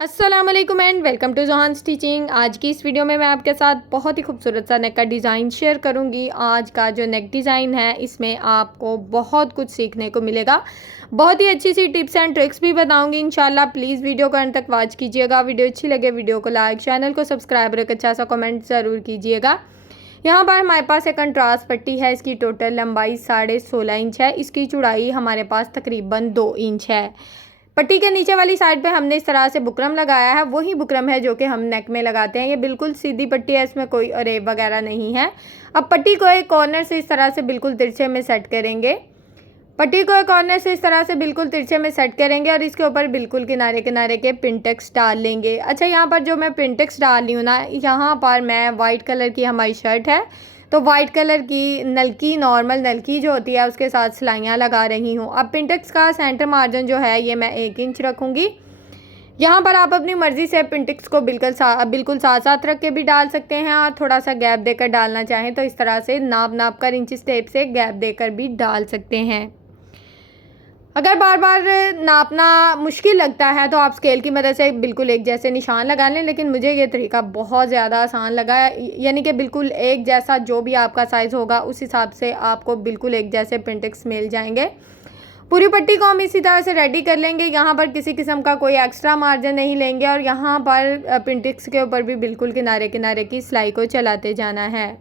अस्सलाम वालेकुम and welcome to Johan stitching. आज की इस वीडियो में मैं आपके साथ बहुत ही खूबसूरत सा नेक का डिज़ाइन शेयर करूंगी। आज का जो नेक डिज़ाइन है इसमें आपको बहुत कुछ सीखने को मिलेगा। बहुत ही अच्छी सी टिप्स एंड ट्रिक्स भी बताऊंगी इंशाल्लाह। प्लीज़ वीडियो को अंत तक वॉच कीजिएगा। वीडियो अच्छी लगे वीडियो को लाइक, चैनल को सब्सक्राइब और एक अच्छा सा कमेंट ज़रूर कीजिएगा। यहाँ पर हमारे पास एक कंट्रास्ट पट्टी है। इसकी टोटल लंबाई 16.5 इंच है। इसकी चौड़ाई हमारे पास तकरीबन 2 इंच है। पट्टी के नीचे वाली साइड पे हमने इस तरह से बुकरम लगाया है। वही बुकरम है जो कि हम नेक में लगाते हैं। ये बिल्कुल सीधी पट्टी है, इसमें कोई अरेब वगैरह नहीं है। अब पट्टी को एक कॉर्नर से इस तरह से बिल्कुल तिरछे में सेट करेंगे। पट्टी को एक कॉर्नर से इस तरह से बिल्कुल तिरछे में सेट करेंगे और इसके ऊपर बिल्कुल किनारे किनारे के पिनटेक्स डाल लेंगे। अच्छा, यहाँ पर जो मैं पिनटेक्स डाल रही हूँ ना, यहाँ पर मैं वाइट कलर की हमारी शर्ट है तो वाइट कलर की नलकी, नॉर्मल नलकी जो होती है उसके साथ सिलाइयाँ लगा रही हूँ। अब पिनटेक्स का सेंटर मार्जिन जो है ये मैं 1 इंच रखूँगी। यहाँ पर आप अपनी मर्ज़ी से पिनटेक्स को बिल्कुल साथ साथ रख के भी डाल सकते हैं और थोड़ा सा गैप देकर डालना चाहें तो इस तरह से नाप कर इंच टेप से गैप देकर भी डाल सकते हैं। अगर बार बार नापना मुश्किल लगता है तो आप स्केल की मदद से बिल्कुल एक जैसे निशान लगा लें, लेकिन मुझे ये तरीका बहुत ज़्यादा आसान लगा। यानी कि बिल्कुल एक जैसा जो भी आपका साइज़ होगा उस हिसाब से आपको बिल्कुल एक जैसे पिनटेक्स मिल जाएंगे। पूरी पट्टी को हम इसी तरह से रेडी कर लेंगे। यहाँ पर किसी किस्म का कोई एक्स्ट्रा मार्जिन नहीं लेंगे और यहाँ पर पिनटेक्स के ऊपर भी बिल्कुल किनारे किनारे की सिलाई को चलाते जाना है।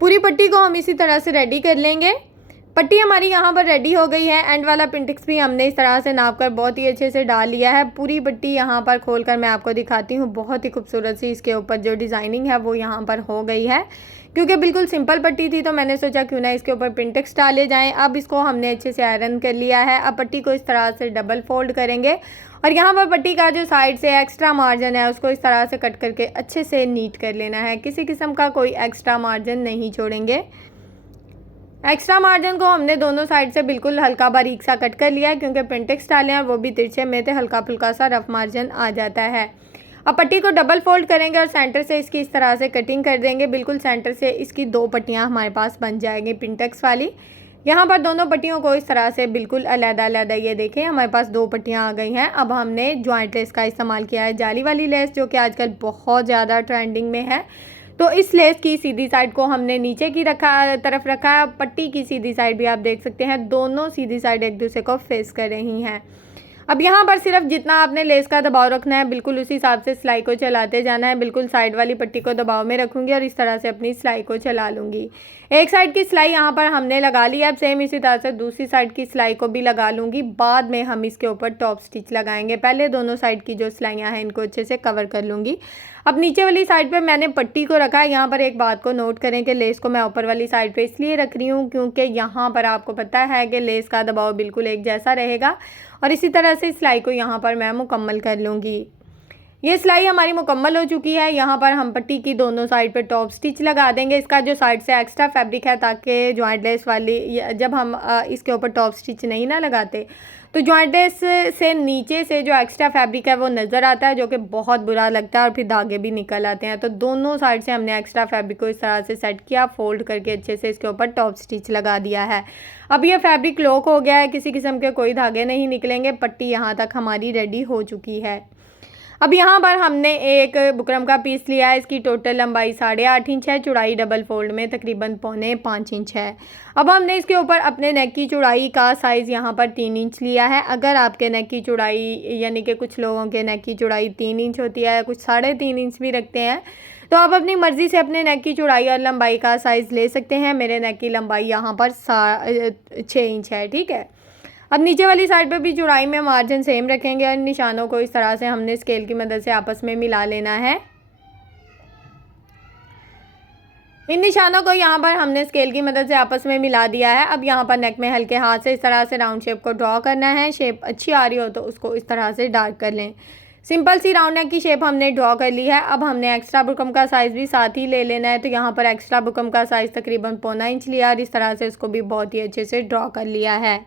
पूरी पट्टी को हम इसी तरह से रेडी कर लेंगे। पट्टी हमारी यहाँ पर रेडी हो गई है। एंड वाला पिनटेक्स भी हमने इस तरह से नाप कर बहुत ही अच्छे से डाल लिया है। पूरी पट्टी यहाँ पर खोलकर मैं आपको दिखाती हूँ। बहुत ही खूबसूरत सी इसके ऊपर जो डिज़ाइनिंग है वो यहाँ पर हो गई है। क्योंकि बिल्कुल सिंपल पट्टी थी तो मैंने सोचा क्यों ना इसके ऊपर पिनटेक्स डाले जाएँ। अब इसको हमने अच्छे से आयरन कर लिया है। अब पट्टी को इस तरह से डबल फोल्ड करेंगे और यहाँ पर पट्टी का जो साइड से एक्स्ट्रा मार्जिन है उसको इस तरह से कट करके अच्छे से नीट कर लेना है। किसी किस्म का कोई एक्स्ट्रा मार्जिन नहीं छोड़ेंगे। एक्स्ट्रा मार्जिन को हमने दोनों साइड से बिल्कुल हल्का बारीक सा कट कर लिया है क्योंकि पिनटेक्स डाले हैं और वो भी तिरछे में थे, हल्का फुल्का सा रफ मार्जिन आ जाता है। अब पट्टी को डबल फोल्ड करेंगे और सेंटर से इसकी इस तरह से कटिंग कर देंगे। बिल्कुल सेंटर से इसकी 2 पट्टियाँ हमारे पास बन जाएंगी पिनटेक्स वाली। यहाँ पर दोनों पट्टियों को इस तरह से बिल्कुल अलग-अलग, ये देखें हमारे पास 2 पट्टियाँ आ गई हैं। अब हमने जॉइंट लेस का इस्तेमाल किया है, जाली वाली लेस जो कि आजकल बहुत ज़्यादा ट्रेंडिंग में है। तो इस लेस की सीधी साइड को हमने नीचे की तरफ रखा है। पट्टी की सीधी साइड भी आप देख सकते हैं, दोनों सीधी साइड एक दूसरे को फेस कर रही हैं। अब यहाँ पर सिर्फ जितना आपने लेस का दबाव रखना है बिल्कुल उसी हिसाब से सिलाई को चलाते जाना है। बिल्कुल साइड वाली पट्टी को दबाव में रखूँगी और इस तरह से अपनी सिलाई को चला लूँगी। एक साइड की सिलाई यहाँ पर हमने लगा ली है। अब सेम इसी तरह से दूसरी साइड की सिलाई को भी लगा लूँगी। बाद में हम इसके ऊपर टॉप स्टिच लगाएंगे। पहले दोनों साइड की जो सिलाइयाँ हैं इनको अच्छे से कवर कर लूँगी। अब नीचे वाली साइड पे मैंने पट्टी को रखा है। यहाँ पर एक बात को नोट करें कि लेस को मैं ऊपर वाली साइड पे इसलिए रख रही हूँ क्योंकि यहाँ पर आपको पता है कि लेस का दबाव बिल्कुल एक जैसा रहेगा और इसी तरह से सिलाई को यहाँ पर मैं मुकम्मल कर लूँगी। ये सिलाई हमारी मुकम्मल हो चुकी है। यहाँ पर हम पट्टी की दोनों साइड पे टॉप स्टिच लगा देंगे। इसका जो साइड से एक्स्ट्रा फैब्रिक है ताकि जॉइंट लेस वाली जब हम इसके ऊपर टॉप स्टिच नहीं ना लगाते तो जॉइंट लेस से नीचे से जो एक्स्ट्रा फैब्रिक है वो नज़र आता है, जो कि बहुत बुरा लगता है और फिर धागे भी निकल आते हैं। तो दोनों साइड से हमने एक्स्ट्रा फैब्रिक को इस तरह से सेट किया, फोल्ड करके अच्छे से इसके ऊपर टॉप स्टिच लगा दिया है। अब ये फैब्रिक लॉक हो गया है, किसी किस्म के कोई धागे नहीं निकलेंगे। पट्टी यहाँ तक हमारी रेडी हो चुकी है। अब यहाँ पर हमने एक बुकरम का पीस लिया है। इसकी टोटल लंबाई 8.5 इंच है, चौड़ाई डबल फोल्ड में तकरीबन 4.25 इंच है। अब हमने इसके ऊपर अपने नेक की चौड़ाई का साइज़ यहाँ पर 3 इंच लिया है। अगर आपके नेक की चौड़ाई यानी कि कुछ लोगों के नेक की चौड़ाई 3 इंच होती है, कुछ 3.5 इंच भी रखते हैं, तो आप अपनी मर्ज़ी से अपने नेक की चौड़ाई और लंबाई का साइज़ ले सकते हैं। मेरे नेक की लंबाई यहाँ पर 6 इंच है, ठीक है। अब नीचे वाली साइड पे भी चौड़ाई में मार्जिन सेम रखेंगे और निशानों को इस तरह से हमने स्केल की मदद से आपस में मिला लेना है। इन निशानों को यहाँ पर हमने स्केल की मदद से आपस में मिला दिया है। अब यहाँ पर नेक में हल्के हाथ से इस तरह से राउंड शेप को ड्रॉ करना है। शेप अच्छी आ रही हो तो उसको इस तरह से डार्क कर लें। सिंपल सी राउंड नेक की शेप हमने ड्रॉ कर ली है। अब हमने एक्स्ट्रा बुकरम का साइज़ भी साथ ही ले लेना है। तो यहाँ पर एक्स्ट्रा बुकरम का साइज़ तकरीबन 1.25 इंच लिया और इस तरह से उसको भी बहुत ही अच्छे से ड्रॉ कर लिया है।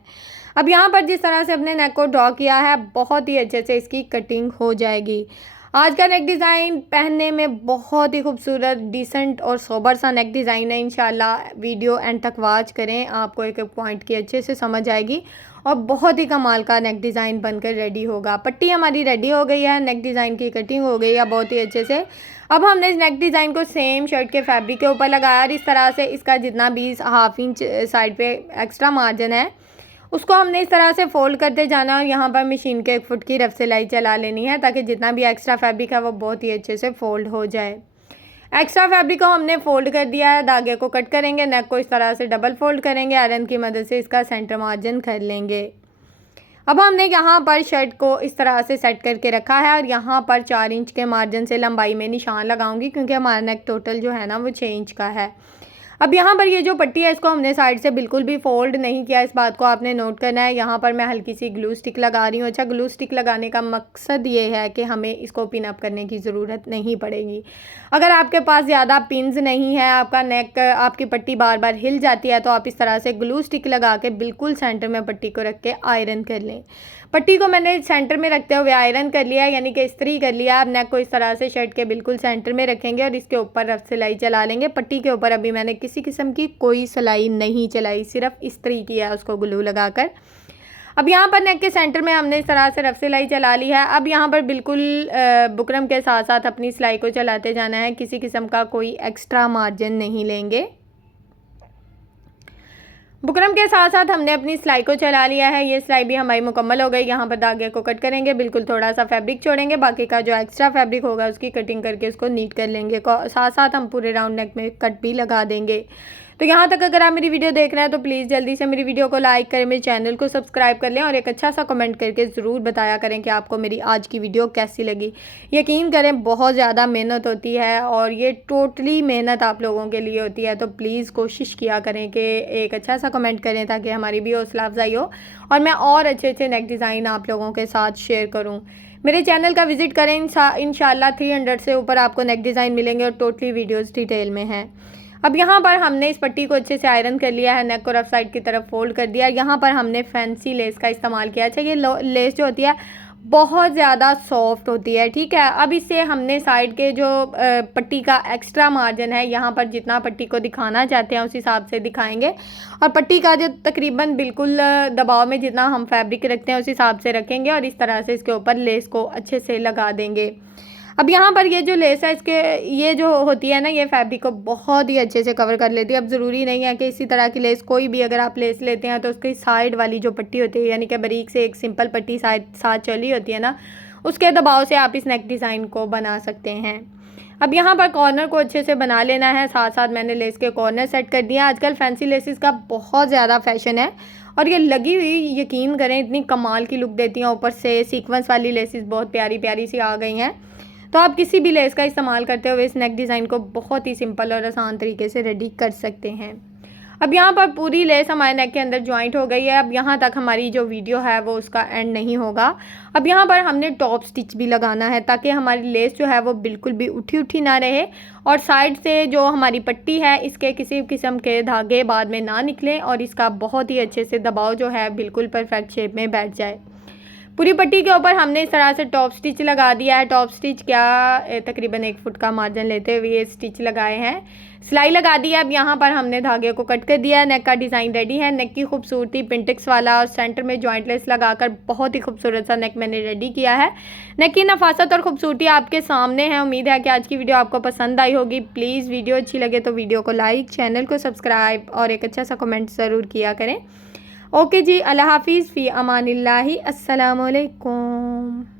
अब यहाँ पर जिस तरह से अपने नेक को ड्रॉ किया है बहुत ही अच्छे से इसकी कटिंग हो जाएगी। आज का नेक डिज़ाइन पहनने में बहुत ही खूबसूरत, डिसेंट और सोबर सा नेक डिज़ाइन है। इंशाल्लाह वीडियो एंड तक वॉच करें, आपको एक एक पॉइंट की अच्छे से समझ आएगी और बहुत ही कमाल का नेक डिज़ाइन बनकर रेडी होगा। पट्टी हमारी रेडी हो गई है, नेक डिज़ाइन की कटिंग हो गई है बहुत ही अच्छे से। अब हमने इस नेक डिज़ाइन को सेम शर्ट के फैब्रिक के ऊपर लगाया और इस तरह से इसका जितना भी हाफ इंच साइड पे एक्स्ट्रा मार्जिन है उसको हमने इस तरह से फोल्ड करते जाना और यहाँ पर मशीन के 1 फुट की रफ सिलाई चला लेनी है ताकि जितना भी एक्स्ट्रा फैब्रिक है वो बहुत ही अच्छे से फोल्ड हो जाए। एक्स्ट्रा फैब्रिक को हमने फोल्ड कर दिया है, धागे को कट करेंगे, नेक को इस तरह से डबल फोल्ड करेंगे, आयरन की मदद से इसका सेंटर मार्जिन कर लेंगे। अब हमने यहाँ पर शर्ट को इस तरह से सेट करके रखा है और यहाँ पर 4 इंच के मार्जिन से लंबाई में निशान लगाऊंगी क्योंकि हमारा नेक टोटल जो है ना वो 6 इंच का है। अब यहाँ पर ये जो पट्टी है इसको हमने साइड से बिल्कुल भी फोल्ड नहीं किया, इस बात को आपने नोट करना है। यहाँ पर मैं हल्की सी ग्लू स्टिक लगा रही हूँ। अच्छा, ग्लू स्टिक लगाने का मकसद ये है कि हमें इसको पिन अप करने की ज़रूरत नहीं पड़ेगी। अगर आपके पास ज़्यादा पिन्स नहीं है, आपका नेक आपकी पट्टी बार बार हिल जाती है, तो आप इस तरह से ग्लू स्टिक लगा के बिल्कुल सेंटर में पट्टी को रख के आयरन कर लें। पट्टी को मैंने सेंटर में रखते हुए आयरन कर लिया, यानी कि इस्त्री कर लिया। अब नेक को इस तरह से शर्ट के बिल्कुल सेंटर में रखेंगे और इसके ऊपर रफ सिलाई चला लेंगे। पट्टी के ऊपर अभी मैंने किसी किस्म की कोई सिलाई नहीं चलाई, सिर्फ इस्त्री किया है उसको ग्लू लगाकर। अब यहाँ पर नेक के सेंटर में हमने इस तरह से रफ सिलाई चला ली है। अब यहाँ पर बिल्कुल बुकरम के साथ साथ अपनी सिलाई को चलाते जाना है, किसी किस्म का कोई एक्स्ट्रा मार्जिन नहीं लेंगे। बुकरम के साथ साथ हमने अपनी सिलाई को चला लिया है, ये सिलाई भी हमारी मुकम्मल हो गई। यहाँ पर धागे को कट करेंगे, बिल्कुल थोड़ा सा फैब्रिक छोड़ेंगे, बाकी का जो एक्स्ट्रा फैब्रिक होगा उसकी कटिंग करके उसको नीट कर लेंगे। साथ साथ हम पूरे राउंड नेक में कट भी लगा देंगे। तो यहाँ तक अगर आप मेरी वीडियो देख रहे हैं तो प्लीज़ जल्दी से मेरी वीडियो को लाइक करें, मेरे चैनल को सब्सक्राइब कर लें और एक अच्छा सा कमेंट करके ज़रूर बताया करें कि आपको मेरी आज की वीडियो कैसी लगी। यकीन करें बहुत ज़्यादा मेहनत होती है और ये टोटली मेहनत आप लोगों के लिए होती है, तो प्लीज़ कोशिश किया करें कि एक अच्छा सा कमेंट करें ताकि हमारी भी हौसला अफजाई हो और मैं और अच्छे अच्छे नेक डिज़ाइन आप लोगों के साथ शेयर करूँ। मेरे चैनल का विज़िट करें, इंशाल्लाह 300 से ऊपर आपको नेक डिज़ाइन मिलेंगे और टोटली वीडियोज़ डिटेल में हैं। अब यहाँ पर हमने इस पट्टी को अच्छे से आयरन कर लिया है, नेक को रफ साइड की तरफ फोल्ड कर दिया। यहाँ पर हमने फैंसी लेस का इस्तेमाल किया। अच्छा, ये लेस जो होती है बहुत ज़्यादा सॉफ्ट होती है, ठीक है। अब इससे हमने साइड के जो पट्टी का एक्स्ट्रा मार्जिन है, यहाँ पर जितना पट्टी को दिखाना चाहते हैं उस हिसाब से दिखाएंगे और पट्टी का जो तकरीबन बिल्कुल दबाव में जितना हम फैब्रिक रखते हैं उस हिसाब से रखेंगे और इस तरह से इसके ऊपर लेस को अच्छे से लगा देंगे। अब यहाँ पर ये जो लेस है इसके ये जो होती है ना, ये फैब्रिक को बहुत ही अच्छे से कवर कर लेती है। अब ज़रूरी नहीं है कि इसी तरह की लेस, कोई भी अगर आप लेस लेते हैं तो उसकी साइड वाली जो पट्टी होती है, यानी कि बारीक से एक सिंपल पट्टी साथ चली होती है ना, उसके दबाव से आप इस नेक डिज़ाइन को बना सकते हैं। अब यहाँ पर कॉर्नर को अच्छे से बना लेना है, साथ साथ मैंने लेस के कॉर्नर सेट कर दिया। आजकल फैंसी लेसेस का बहुत ज़्यादा फैशन है और ये लगी हुई यकीन करें इतनी कमाल की लुक देती हैं। ऊपर से सीक्वेंस वाली लेसेस बहुत प्यारी प्यारी सी आ गई हैं। तो आप किसी भी लेस का इस्तेमाल करते हुए इस नेक डिज़ाइन को बहुत ही सिंपल और आसान तरीके से रेडी कर सकते हैं। अब यहाँ पर पूरी लेस हमारे नेक के अंदर जॉइंट हो गई है। अब यहाँ तक हमारी जो वीडियो है वो उसका एंड नहीं होगा। अब यहाँ पर हमने टॉप स्टिच भी लगाना है ताकि हमारी लेस जो है वो बिल्कुल भी उठी ना रहे और साइड से जो हमारी पट्टी है इसके किसी किस्म के धागे बाद में ना निकलें और इसका बहुत ही अच्छे से दबाव जो है बिल्कुल परफेक्ट शेप में बैठ जाए। पूरी पट्टी के ऊपर हमने इस तरह से टॉप स्टिच लगा दिया है। टॉप स्टिच क्या तकरीबन 1 फुट का मार्जिन लेते हुए ये स्टिच लगाए हैं, सिलाई लगा दी है। अब यहाँ पर हमने धागे को कट कर दिया है। नेक का डिज़ाइन रेडी है। नेक की खूबसूरती पिंटेक्स वाला और सेंटर में जॉइंटलेस लगाकर बहुत ही खूबसूरत सा नेक मैंने रेडी किया है। नेक की नफासत और खूबसूरती आपके सामने है। उम्मीद है कि आज की वीडियो आपको पसंद आई होगी। प्लीज़ वीडियो अच्छी लगे तो वीडियो को लाइक, चैनल को सब्सक्राइब और एक अच्छा सा कमेंट ज़रूर किया करें। ओके जी, अल्लाह हाफिज़, फ़ी अमानिल्लाहि, अस्सलामु अलैकुम।